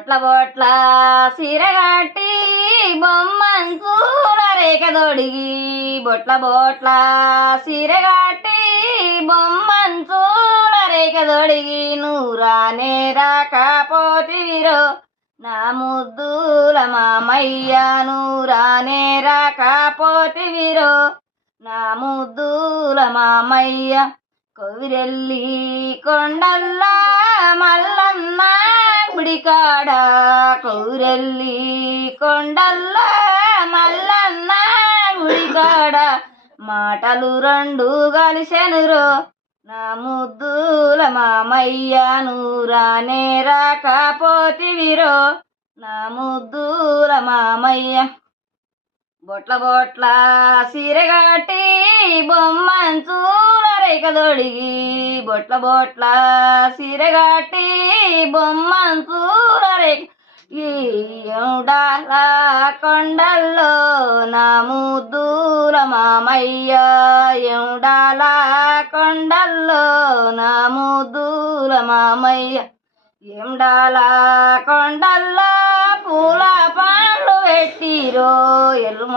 బొట్ల బొట్ల సిరగట్టి బొమ్మంచూల రేఖ దొడిగి బొట్ల బొట్ల సిరగట్టి బొమ్మంచూల రేఖ దొడిగి నూరానే రాకపోతివిరో నా ముద్దుల మామయ్య నూరానే రాకపోతివిరో నా ముద్దుల మామయ్య కొవిరెల్లి కొండల్లా మల్లన్న గుడికాడ కొవిరెల్లి కొండల్లా మల్లన్న గుడికాడ మాటలు రెండు కలిసెనురో నా ముద్దుల మామయ్య నూరానే రాకపోతివిరో నా ముద్దుల మామయ్య బొట్ల బొట్ల సిరగట్టి బొమ్మంచూల రేఖ దొడిగి బొట్ల బొట్ల సిరగట్టి బొమ్మంచూల రేఖ ఎండాల కొండల్లో నా ముద్దుల మామయ్య ఎండాల కొండల్లో నా ముద్దుల మామయ్య ఎండాల కొండల్లో పూల పాలు పెట్టిరో ఎల్మ